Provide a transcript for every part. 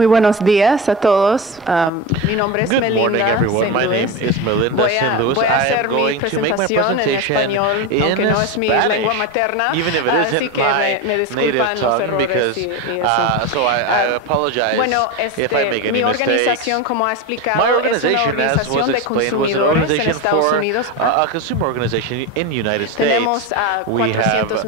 Muy buenos días a todos. Mi nombre es Good Melinda morning, everyone. St. My name Louis. is Melinda Voy St. Louis. a I am hacer mi going to make my presentación en presentation español, in aunque no es mi lengua materna, even if it así isn't que my me native disculpan los tongue, errores because y eso. so I apologize Bueno, if I make any mi mistakes. organización, como ha My explicado, es una organization, as was organización de explained, was an consumidores en organization Estados for Unidos. a consumer organization in the United Tenemos States. We have 400,000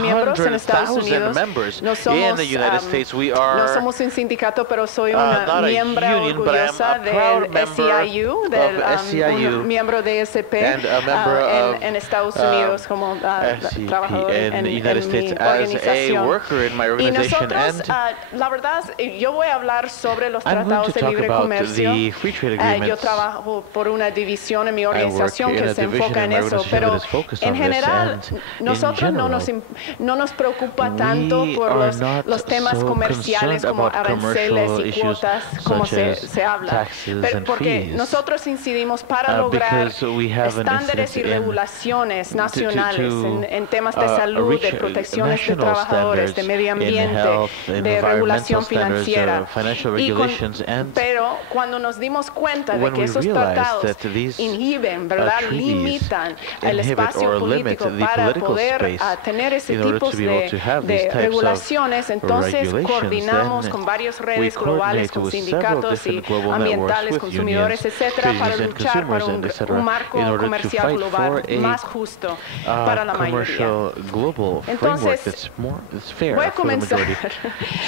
miembros en Estados 400,000 Unidos. members No in somos, the United States. We are no somos un sindicato, pero soy una not a miembro union, but I am orgullosa a proud del member SEIU, of del SEIU, un miembro de SP and a member of en Estados Unidos como SCP trabajador in the United en mi States as a organización. worker in my Y organization. nosotros, And la verdad, yo voy a hablar sobre los I'm going tratados to de talk libre about comercio. the free trade Yo agreements. trabajo por una división en mi I work organización in que a se division enfoca in en my eso, organization pero that is focused en on this, general and nosotros in no nos preocupa tanto we por are los not temas so comerciales concerned como about aranceles commercial y issues cuotas como such as se habla, taxes and porque fees, nosotros incidimos para lograr because we have an estándares y incidence in regulaciones nacionales en temas de reach salud, de protecciones de national trabajadores, de standards medio in ambiente, health, de regulación environmental standards, financiera. financial Y regulations, and pero cuando nos dimos cuenta de when que we esos realized tratados that these inhiben, ¿verdad? treaties Limitan el inhibit espacio or limit político the para political poder space tener ese in order tipo to be able to have these de types of regulaciones, entonces regulations, coordinamos then con varias we redes globales, coordinate con with several sindicatos y different global ambientales, networks with consumidores, unions, etcétera, trade para unions and luchar por consumers, and et cetera, un marco in order to comercial fight global for a más justo para la mayoría. commercial global framework Entonces, that's fair voy a for the comenzar majority.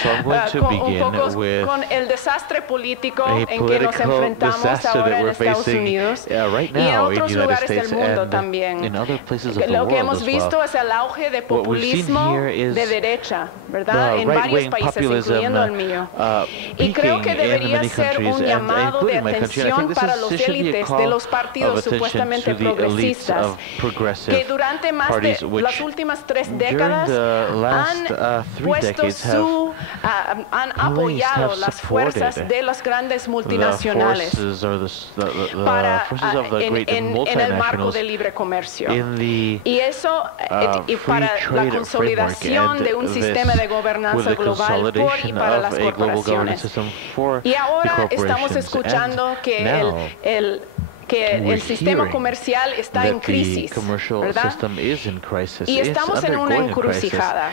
So I'm going to begin with con el desastre político a en que nos political enfrentamos disaster ahora that en we're Estados facing Unidos right y en now in the otros United lugares del States mundo and también. in other places of the Lo que world hemos as visto well. es el auge de What we've seen populismo here is de derecha, ¿verdad? En varios right-wing países, populism incluyendo el mío. Y peaking creo que in debería many ser countries, un and llamado de including my country. And I atención think para this los should be a élites call de los of partidos attention supuestamente to the elites progresistas of progressive que durante más de parties, which las últimas 3 during décadas the last han 3 puesto decades han apoyado las fuerzas de las grandes multinacionales para en el marco del libre comercio. Y eso y para la consolidación de un sistema de gobernanza global por y para las corporaciones. Y ahora estamos escuchando que el sistema comercial está en crisis, ¿verdad? Y estamos en una encrucijada.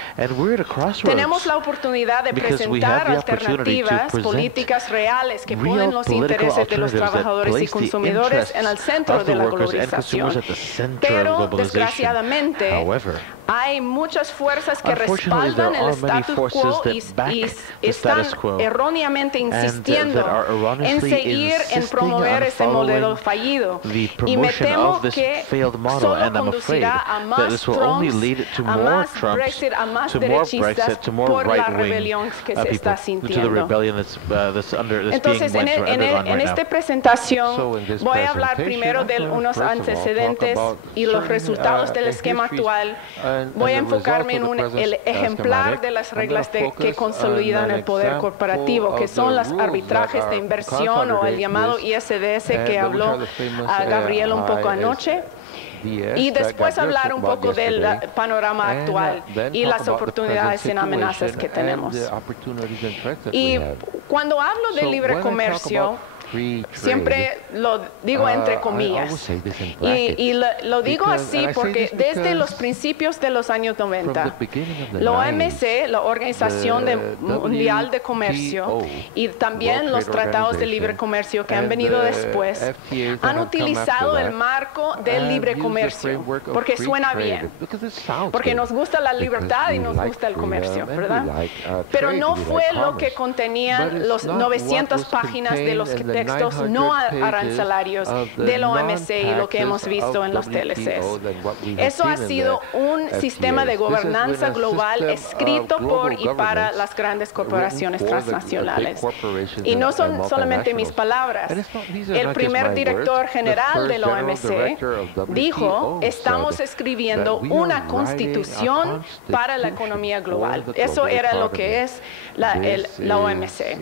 Tenemos la oportunidad de presentar alternativas políticas reales que ponen los intereses de los trabajadores y consumidores en el centro de la globalización. Pero, desgraciadamente, hay muchas fuerzas que respaldan el status quo y están erróneamente insistiendo en seguir, en promover ese modelo fallido. Y me temo que solo conducirá a más Trumps, a más Brexit, a más derechistas por la rebelión que se está sintiendo. Entonces, en esta presentación voy a hablar primero de unos antecedentes y los resultados del esquema actual. Voy a enfocarme en el ejemplar de las reglas que consolidan el poder corporativo, que son los arbitrajes de inversión o el llamado ISDS que habló a Gabriel un poco anoche. Y después hablar un poco del panorama actual y las oportunidades y amenazas que tenemos. Y cuando hablo de libre comercio, siempre lo digo entre comillas. Y lo digo así porque desde los principios de los años 90, la OMC, la Organización Mundial de Comercio, y también los tratados de libre comercio que han venido después, han utilizado el marco del libre comercio, porque suena bien, porque nos gusta la libertad y nos gusta el comercio, ¿verdad? Pero no fue lo que contenían los 900 páginas de los textos no arancelarios de la OMC y lo que hemos visto en los TLCs. Eso ha sido un sistema de gobernanza global escrito por y para las grandes corporaciones transnacionales. Y no son solamente mis palabras. El primer director general de la OMC dijo, estamos escribiendo una constitución para la economía global. Eso era lo que es la OMC.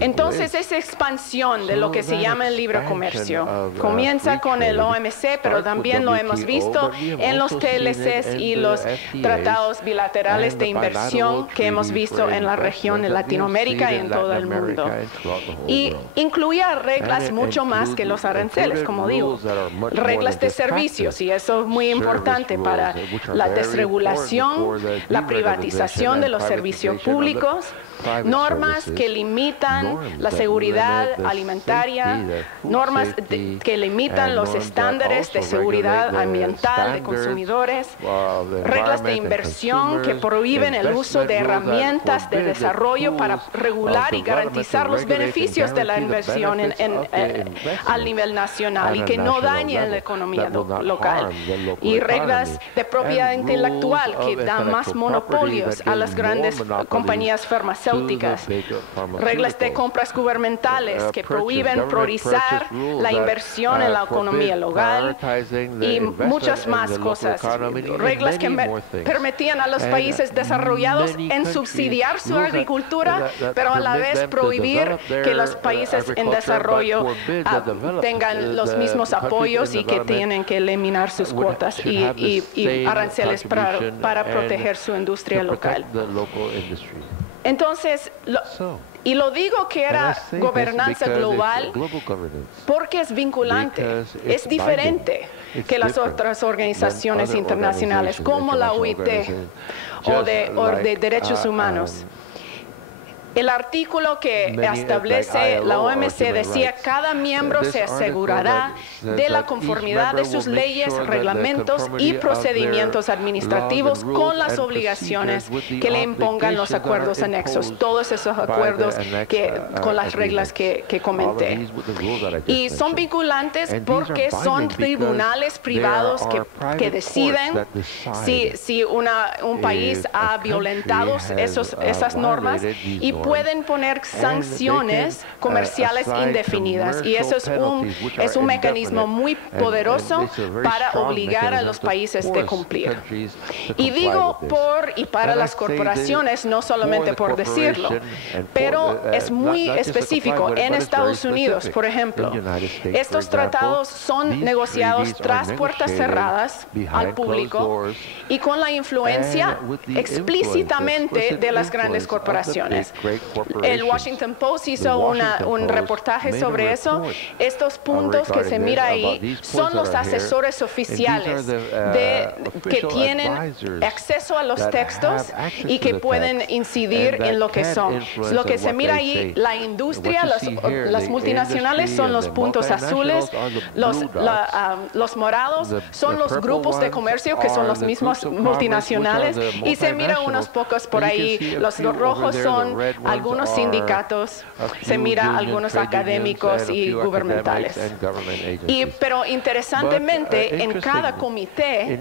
Entonces, Entonces, esa expansión de lo que se llama el libre comercio comienza con el OMC, pero también lo hemos visto en los TLCs y los tratados bilaterales de inversión que hemos visto en la región de Latinoamérica y en todo el mundo. Y incluía reglas mucho más que los aranceles, como digo, reglas de servicios, y eso es muy importante para la desregulación, la privatización de los servicios públicos, normas que limitan la seguridad alimentaria, normas que limitan los estándares de seguridad ambiental de consumidores, reglas de inversión que prohíben el uso de herramientas de desarrollo para regular y garantizar los beneficios de la inversión al nivel nacional y que no dañen la economía local, y reglas de propiedad intelectual que dan más monopolios a las grandes compañías farmacéuticas, reglas de compras gubernamentales que prohíben priorizar la inversión en la economía local y muchas más cosas, reglas que permitían a los países desarrollados en subsidiar su agricultura, pero a la vez prohibir que los países en desarrollo tengan los mismos apoyos y que tienen que eliminar sus cuotas y aranceles para proteger su industria local. Entonces, y lo digo que era gobernanza global porque es vinculante, es diferente que las otras organizaciones internacionales como la OIT o de derechos humanos. El artículo que establece la OMC decía: cada miembro se asegurará de la conformidad de sus leyes, reglamentos y procedimientos administrativos con las obligaciones que le impongan los acuerdos anexos, todos esos acuerdos con las reglas que comenté. Y son vinculantes porque son tribunales privados que deciden si un país ha violentado esas normas y pueden poner sanciones comerciales indefinidas, y eso es un mecanismo muy poderoso para obligar a los países de cumplir. Y digo para las corporaciones, no solamente por decirlo, pero es muy específico. En Estados Unidos, por ejemplo, estos tratados son negociados tras puertas cerradas al público y con la influencia explícitamente de las grandes corporaciones. El Washington Post hizo un reportaje sobre eso. Estos puntos que se mira ahí son los asesores oficiales que tienen acceso a los textos y que pueden incidir en lo que son. Lo que se mira ahí, la industria, las multinacionales son los puntos azules, los morados son los grupos de comercio que son los mismos multinacionales, y se mira unos pocos por ahí. Los rojos son algunos sindicatos, se mira algunos académicos y gubernamentales. Pero interesantemente, en cada comité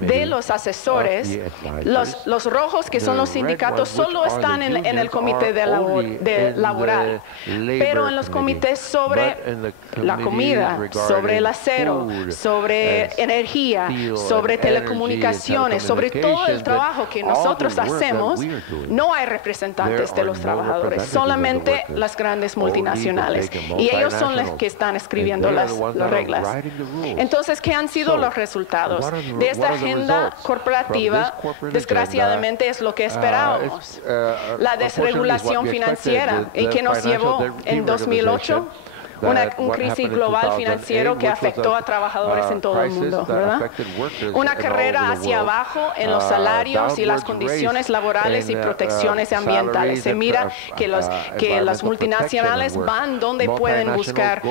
de los asesores, los rojos, que son los sindicatos, solo están en el comité laboral, pero en los comités sobre la comida, sobre el acero, sobre energía, sobre telecomunicaciones, sobre todo el trabajo que nosotros hacemos, no hay representantes de los trabajadores, solamente las grandes multinacionales, y ellos son los que están escribiendo las reglas. Entonces, ¿qué han sido los resultados de esta agenda corporativa? Desgraciadamente es lo que esperábamos, la desregulación financiera, y que nos llevó en 2008 una crisis global financiera que afectó a trabadores en todo el mundo, ¿verdad? Una carrera hacia abajo en los salarios y las condiciones laborales y protecciones ambientales. Se mira que las multinacionales van donde pueden buscar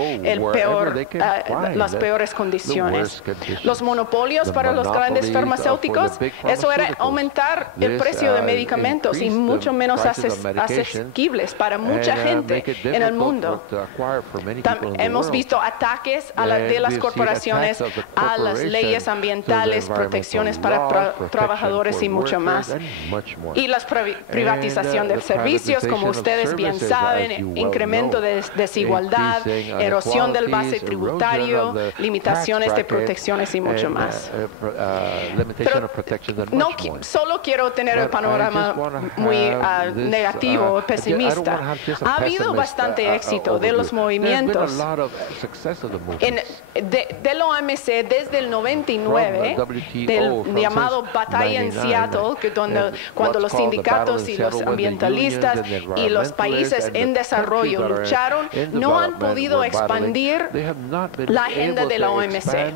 las peores condiciones. Los monopolios para los grandes farmacéuticos, eso era aumentar el precio de medicamentos y mucho menos asequibles para mucha gente en el mundo. hemos visto ataques de las corporaciones a las leyes ambientales, protecciones para trabajadores y mucho más. Y la privatización de servicios, como ustedes bien saben, incremento de desigualdad, erosión del base tributario, limitaciones de protecciones y mucho más. Pero no solo quiero tener el panorama muy negativo o pesimista. Ha habido bastante éxito de los movimientos de la OMC desde el 99, del llamado Batalla en Seattle, cuando los sindicatos y los ambientalistas y los países en desarrollo lucharon, no han podido expandir la agenda de la OMC,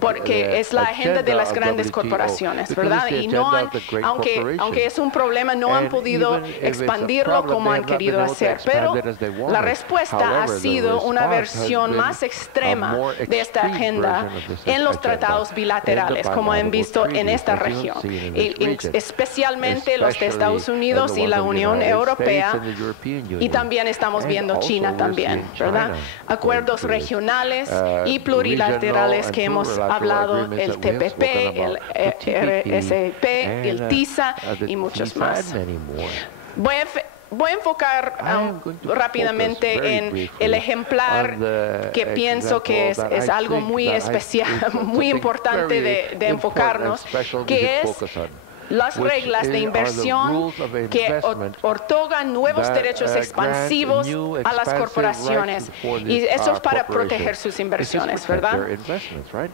porque es la agenda de las grandes corporaciones, ¿verdad? Y no han, aunque es un problema, no han podido expandirlo como han querido hacer. Pero la respuesta ha sido una versión más extrema de esta agenda en los tratados bilaterales, como han visto en esta región, especialmente los de Estados Unidos y la Unión Europea, y también estamos viendo China también, ¿verdad? Acuerdos regionales y plurilaterales que hemos hablado, el TPP, el RCEP, el TISA y muchos más. Voy a enfocar rápidamente en el ejemplar que pienso que es algo muy especial, muy importante de enfocarnos, que es las reglas de inversión que otorgan nuevos derechos expansivos a las corporaciones, y eso es para proteger sus inversiones, ¿verdad?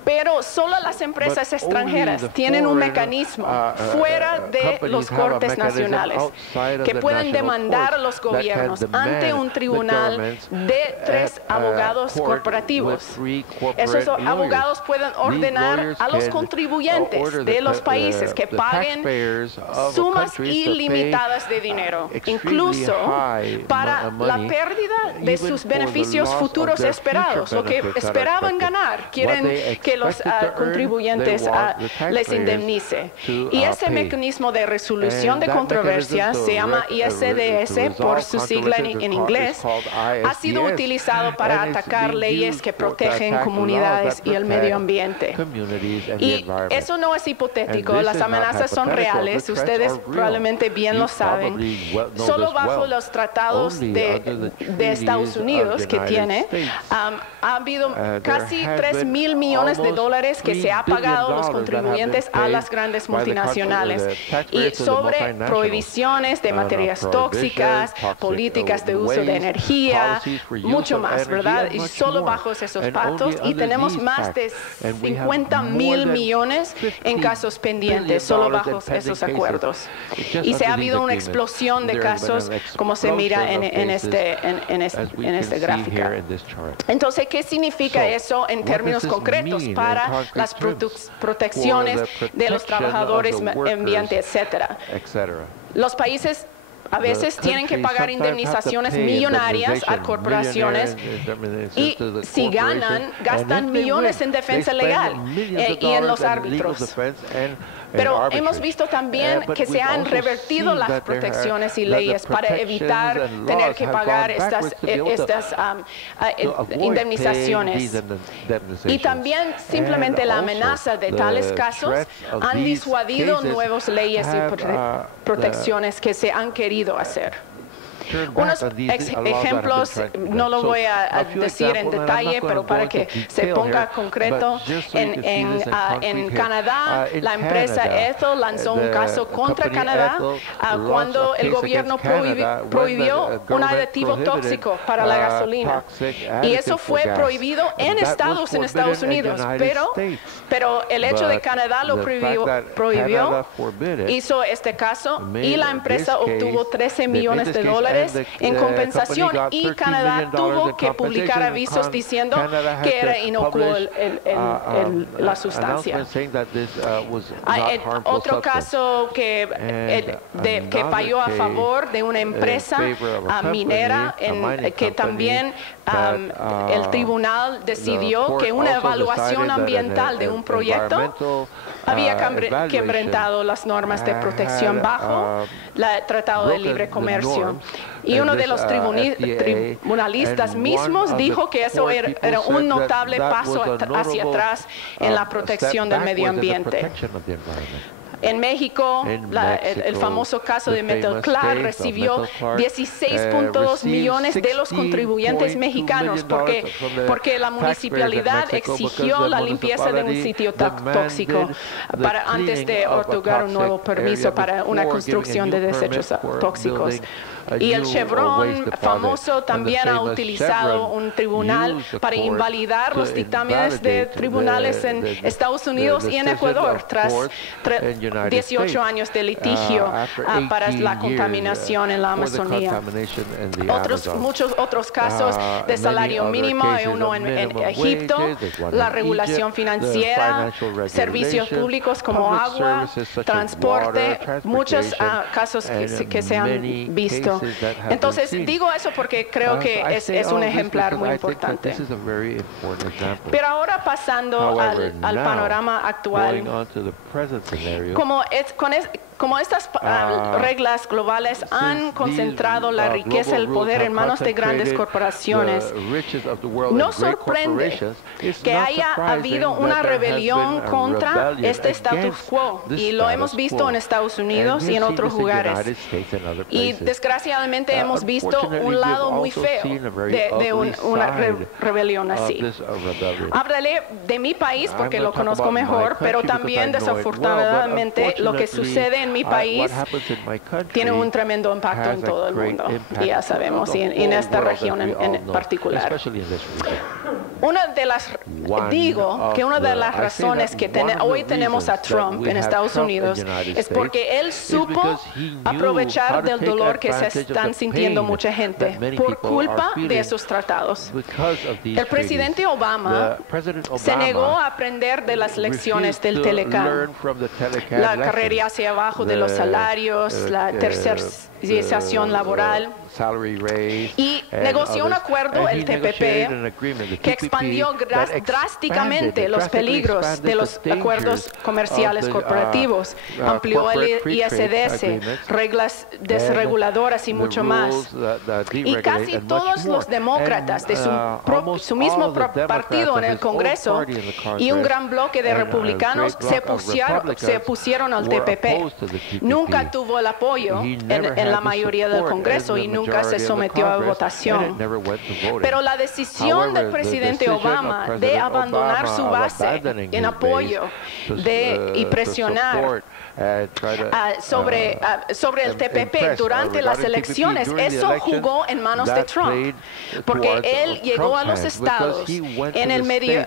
Pero solo las empresas extranjeras tienen un mecanismo fuera de los cortes nacionales que pueden demandar a los gobiernos ante un tribunal de 3 abogados corporativos. Esos abogados pueden ordenar a los contribuyentes de los países que paguen sumas ilimitadas de dinero, incluso para la pérdida de sus beneficios futuros esperados, o que esperaban ganar, quieren que los contribuyentes les indemnice. Y ese mecanismo de resolución de controversias se llama ISDS por su sigla en inglés, ha sido utilizado para atacar leyes que protegen comunidades y el medio ambiente. Y eso no es hipotético, las amenazas son reales, ustedes probablemente bien lo saben. Solo bajo los tratados de Estados Unidos que tiene, ha habido casi $3,000 millones que se ha pagado los contribuyentes a las grandes multinacionales, y sobre prohibiciones de materias tóxicas, políticas de uso de energía, mucho más, ¿verdad? Y solo bajo esos pactos, y tenemos más de $50,000 millones en casos pendientes, solo bajo esos acuerdos. Y se ha habido una explosión de casos, como se mira en esta gráfica. Entonces, ¿qué significa eso en términos concretos para las protecciones de los trabajadores, ambiente, etcétera? Los países a veces tienen que pagar indemnizaciones millonarias a corporaciones, y si gastan millones en defensa legal y en los árbitros. Pero hemos visto también que se han revertido las protecciones y leyes para evitar tener que pagar estas indemnizaciones. Y también simplemente la amenaza de tales casos han disuadido nuevas leyes y protecciones que se han querido hacer. Unos ejemplos, no lo voy a decir en detalle, pero para que se ponga concreto, en Canadá, la empresa Ethel lanzó un caso contra Canadá cuando el gobierno prohibió un aditivo tóxico para la gasolina. Y eso fue prohibido en Estados Unidos, pero el hecho de Canadá lo prohibió, hizo este caso, y la empresa obtuvo $13 millones en compensación, y Canadá tuvo que publicar avisos diciendo que era inocuo la sustancia. Otro caso que falló a favor de una empresa minera, que también el tribunal decidió que una evaluación ambiental de un proyecto había quebrantado las normas de protección bajo el Tratado de Libre Comercio. Y uno de los tribunalistas mismos dijo que eso era un notable paso hacia atrás en la protección del medio ambiente. En México, el famoso caso de Metalclar recibió 16.2 millones de los contribuyentes mexicanos porque la municipalidad exigió la limpieza de un sitio tóxico antes de otorgar un nuevo permiso para una construcción de desechos tóxicos. Y el Chevron famoso también ha utilizado un tribunal para invalidar los dictámenes de tribunales en Estados Unidos y en Ecuador tras 18 años de litigio para la contaminación en la Amazonía. Muchos otros casos de salario mínimo, uno en Egipto, la regulación financiera, servicios públicos como agua, transporte, muchos casos que se han visto. Entonces digo eso porque creo que es un ejemplar muy importante. Pero ahora pasando al panorama actual, como estas reglas globales han concentrado la riqueza y el poder en manos de grandes corporaciones, no sorprende que haya habido una rebelión contra este status quo, y lo hemos visto en Estados Unidos y en otros lugares. Y desgraciadamente hemos visto un lado muy feo de una rebelión así. Hablaré de mi país porque lo conozco mejor, pero también desafortunadamente lo que sucede en mi país tiene un tremendo impacto en todo el mundo, ya sabemos, y en esta región en particular. Digo que una de las razones que hoy tenemos a Trump en Estados Unidos es porque él supo aprovechar del dolor que se están sintiendo mucha gente por culpa de esos tratados. El presidente Obama se negó a aprender de las lecciones del Telecán, la carrera hacia abajo de los salarios, la tercerización laboral, y negoció un acuerdo, el TPP, que expandió drásticamente los peligros de los acuerdos comerciales corporativos, amplió el ISDS, reglas desreguladoras y mucho más. Y casi todos los demócratas de su mismo partido en el Congreso y un gran bloque de republicanos se opusieron al TPP. Nunca tuvo el apoyo en la mayoría del Congreso y nunca se sometió a votación. Pero la decisión del presidente Obama de abandonar su base en apoyo y presionar sobre el TPP durante las elecciones, eso jugó en manos de Trump, porque él llegó a los estados en el medio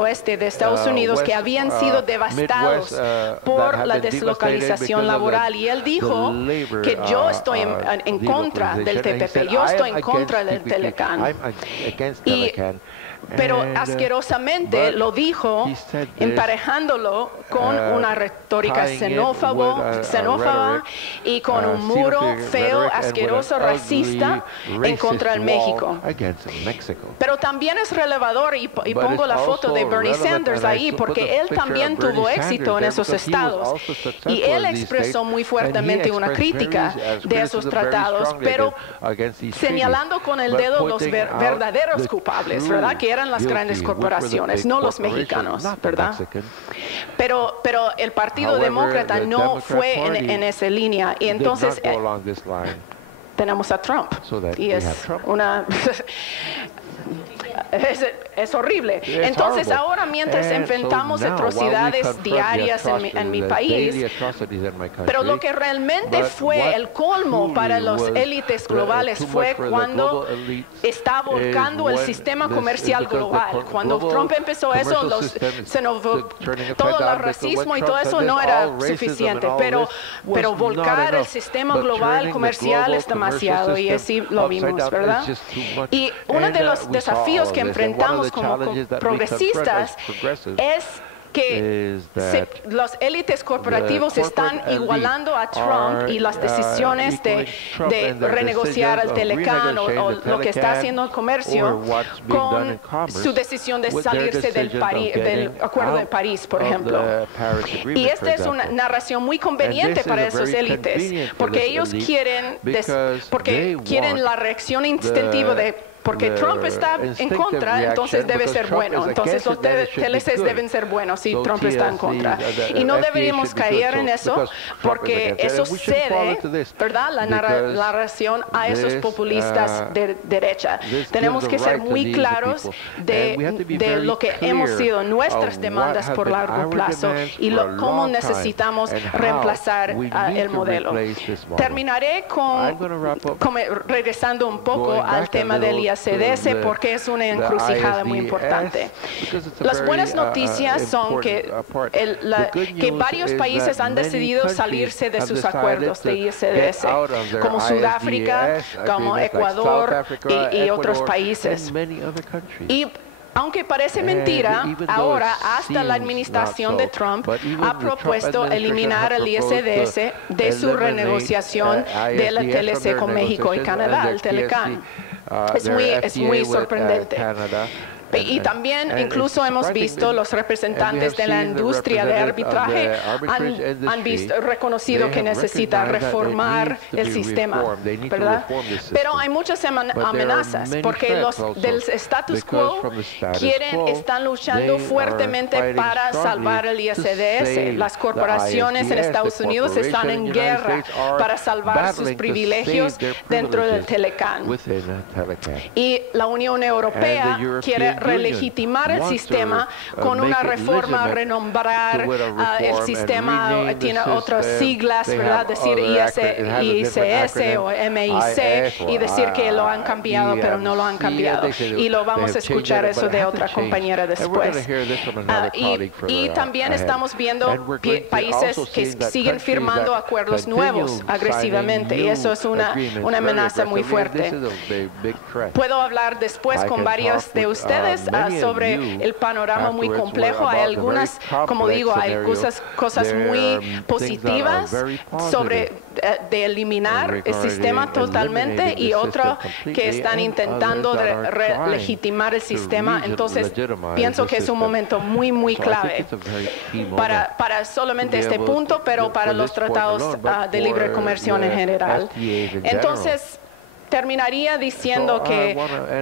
oeste de Estados Unidos que habían sido devastados por la deslocalización laboral, y él dijo que yo estoy en contra del TPP, yo estoy en contra del Telecán. Pero asquerosamente lo dijo emparejándolo con una retórica xenófoba y con un muro feo, asqueroso, racista en contra de México. Pero también es relevador, y pongo la foto de Bernie Sanders ahí, porque él también tuvo éxito en esos estados. Y él expresó muy fuertemente una crítica de esos tratados, pero señalando con el dedo los verdaderos culpables, ¿verdad? Que eran las grandes corporaciones, no los mexicanos, ¿verdad? Pero el Partido Demócrata no fue en esa línea, y entonces tenemos a Trump, y es una... Es horrible. Entonces ahora, mientras enfrentamos atrocidades diarias en mi país, pero lo que realmente fue el colmo para las élites globales fue cuando está volcando el sistema comercial global. Cuando Trump empezó eso, todo el racismo y todo eso no era suficiente, pero volcar el sistema global comercial es demasiado, y así lo vimos, ¿verdad? Y uno de los desafíos que enfrentamos como progresistas es que los élites corporativos están igualando a Trump y las decisiones de renegociar el Telecán o lo que está haciendo el comercio con su decisión de salirse del Acuerdo de París, por ejemplo. Y esta es una narración muy conveniente para esos élites, porque ellos quieren la reacción instintiva de porque Trump está en contra, entonces debe ser bueno. Entonces los TLCs deben ser buenos si Trump está en contra. Y no deberíamos caer en eso, porque eso cede, ¿verdad?, la narración a esos populistas de derecha. Tenemos que ser muy claros de lo que hemos sido nuestras demandas por largo plazo y cómo necesitamos reemplazar el modelo. Terminaré regresando un poco al tema del IACDS, porque es una encrucijada muy importante. Las buenas noticias son que varios países han decidido salirse de sus acuerdos de ISDS, como Sudáfrica, como Ecuador y otros países. Y aunque parece mentira, ahora hasta la administración de Trump ha propuesto eliminar el ISDS de su renegociación de la TLC con México y Canadá, el Telecán. Es muy sorprendente. Y también incluso hemos visto los representantes de la industria de arbitraje han reconocido que necesita reformar el sistema, ¿verdad? Pero hay muchas amenazas, porque los del status quo están luchando fuertemente para salvar el ISDS. Las corporaciones en Estados Unidos están en guerra para salvar sus privilegios dentro del Telecán. Y la Unión Europea quiere relegitimar el sistema con una reforma, renombrar el sistema, tiene otras siglas, ¿verdad? Decir ICS o MIC y decir que lo han cambiado, pero no lo han cambiado. Y lo vamos a escuchar eso de otra compañera después. Y también estamos viendo países que siguen firmando acuerdos nuevos agresivamente, y eso es una amenaza muy fuerte. Puedo hablar después con varios de ustedes sobre el panorama muy complejo. Hay algunas, como digo, hay cosas muy positivas sobre de eliminar el sistema totalmente, y otro que están intentando legitimar el sistema. Entonces pienso que es un momento muy clave para solamente este punto, pero para los tratados de libre comercio en general. Entonces terminaría diciendo que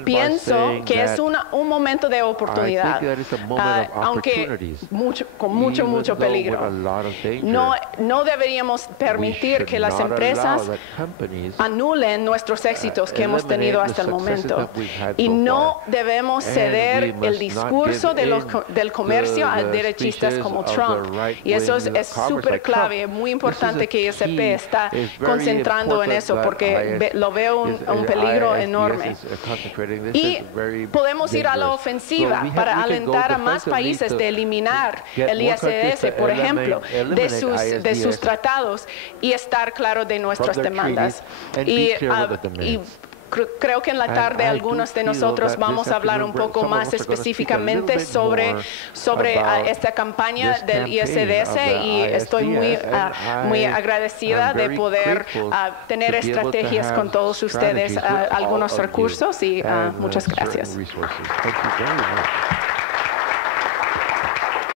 pienso que es un momento de oportunidad, aunque con mucho peligro. No deberíamos permitir que las empresas anulen nuestros éxitos que hemos tenido hasta el momento. Y no debemos ceder el discurso del comercio a derechistas como Trump. Y eso es súper clave, muy importante que ISP está concentrando en eso, porque lo veo un peligro enorme. Y podemos ir a la ofensiva para alentar a más países de eliminar el ISDS, por ejemplo, de sus tratados, y estar claro de nuestras demandas. Y creo que en la tarde algunos de nosotros vamos a hablar un poco más específicamente sobre esta campaña del ISDS, y estoy muy agradecida de poder tener estrategias con todos ustedes, algunos recursos, y muchas gracias.